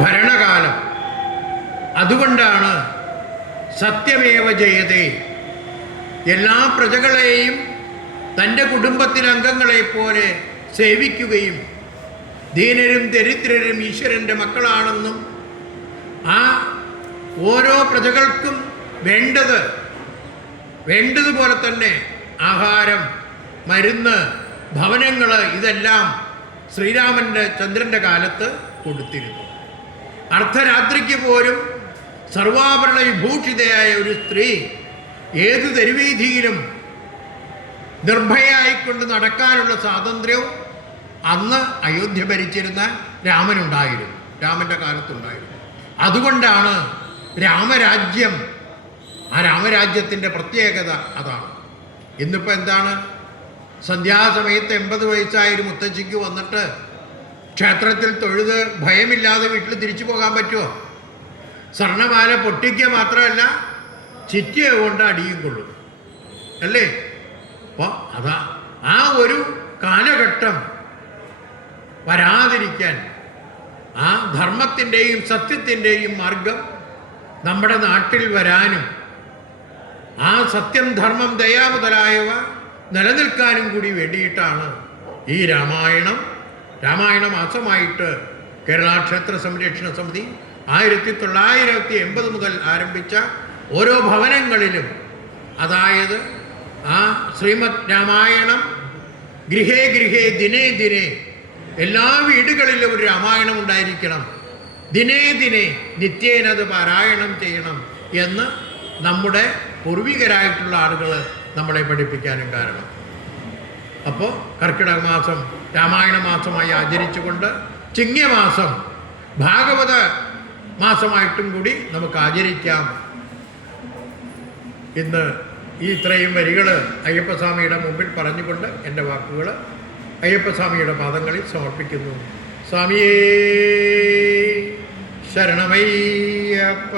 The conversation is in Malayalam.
ഭരണകാലം. അതുകൊണ്ടാണ് സത്യമേവ ജയതേ, എല്ലാ പ്രജകളെയും തൻ്റെ കുടുംബത്തിലെ അംഗങ്ങളെപ്പോലെ സേവിക്കുകയും ദീനരും ദരിദ്രരും ഈശ്വരൻ്റെ മക്കളാണെന്നും ആ ഓരോ പ്രജകൾക്കും വേണ്ടതുപോലെ തന്നെ ആഹാരം, മരുന്ന്, ഭവനങ്ങൾ ഇതെല്ലാം ശ്രീരാമൻ്റെ ചന്ദ്രൻ്റെ കാലത്ത് കൊടുത്തിരുന്നു. അർദ്ധരാത്രിക്ക് പോലും സർവാഭരണ വിഭൂഷിതയായ ഒരു സ്ത്രീ ഏത് തെരുവീതിയിലും നിർഭയായിക്കൊണ്ട് നടക്കാനുള്ള സ്വാതന്ത്ര്യവും അന്ന് അയോധ്യ ഭരിച്ചിരുന്ന രാമനുണ്ടായിരുന്നു, രാമൻ്റെ കാലത്തുണ്ടായിരുന്നു. അതുകൊണ്ടാണ് രാമരാജ്യം, ആ രാമരാജ്യത്തിൻ്റെ പ്രത്യേകത അതാണ്. ഇന്നിപ്പോൾ എന്താണ്, സന്ധ്യാസമയത്ത് 80 വയസ്സായൊരു മുത്തച്ഛിക്ക് വന്നിട്ട് ക്ഷേത്രത്തിൽ തൊഴുത് ഭയമില്ലാതെ വീട്ടിൽ തിരിച്ചു പോകാൻ പറ്റുമോ? സ്വർണ്ണമാല പൊട്ടിക്കുക മാത്രമല്ല, ചിറ്റിയ കൊണ്ട് അടിയും കൊള്ളും അല്ലേ? അപ്പോൾ അതാ ആ ഒരു കാലഘട്ടം വരാതിരിക്കാൻ ആ ധർമ്മത്തിൻ്റെയും സത്യത്തിൻ്റെയും മാർഗം നമ്മുടെ നാട്ടിൽ വരാനും ആ സത്യം, ധർമ്മം, ദയ മുതലായവ നിലനിൽക്കാനും കൂടി വേണ്ടിയിട്ടാണ് ഈ രാമായണ മാസമായിട്ട് കേരള ക്ഷേത്ര സംരക്ഷണ സമിതി 1980 മുതൽ ആരംഭിച്ച ഓരോ ഭവനങ്ങളിലും, അതായത് ആ ശ്രീമദ് രാമായണം ഗൃഹേ ഗൃഹേ ദിനേ ദിനേ, എല്ലാ വീടുകളിലും ഒരു രാമായണം ഉണ്ടായിരിക്കണം, ദിനേ ദിനേ നിത്യേനത് പാരായണം ചെയ്യണം എന്ന് നമ്മുടെ പൂർവികരായിട്ടുള്ള ആളുകൾ നമ്മളെ പഠിപ്പിക്കാനും കാരണം. അപ്പോൾ കർക്കിടക മാസം രാമായണ മാസമായി ആചരിച്ചുകൊണ്ട് ചിങ്ങമാസം ഭാഗവത മാസമായിട്ടും കൂടി നമുക്ക് ആചരിക്കാം. ഇന്ന് ഈ ഇത്രയും വരികൾ അയ്യപ്പസ്വാമിയുടെ മുമ്പിൽ പറഞ്ഞുകൊണ്ട് എൻ്റെ വാക്കുകൾ അയ്യപ്പസ്വാമിയുടെ പാദങ്ങളിൽ സമർപ്പിക്കുന്നു. സ്വാമിയേ ശരണമയ്യപ്പ.